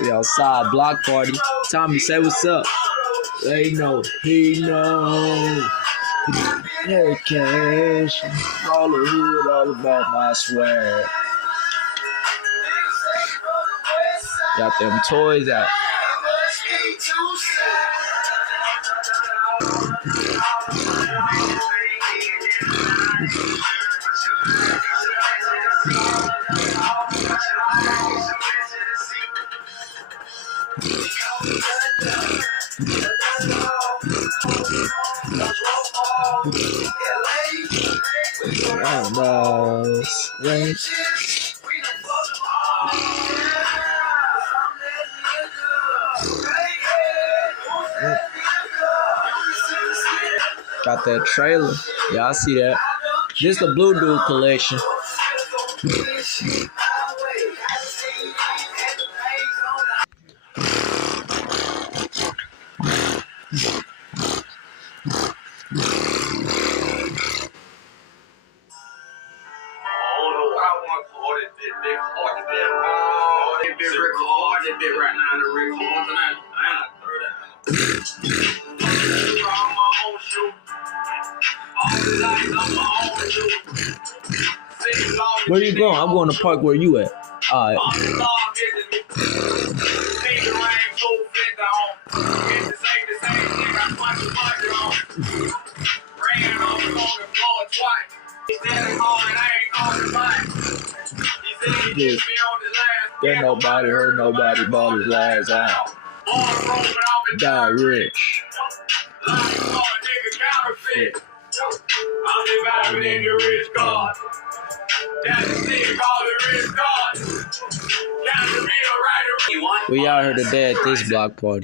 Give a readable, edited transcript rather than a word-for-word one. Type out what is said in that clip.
We outside, block party. Tommy, say what's up. They know, he know. Yeah, cash. All the hood, all about my swag. Got them toys out. Got that trailer. Y'all see that? This the Blue Dude collection. Where you going? I'm going to park where you at. Alright. Then nobody heard nobody bought his last out. Die rich. We out here today at this block party.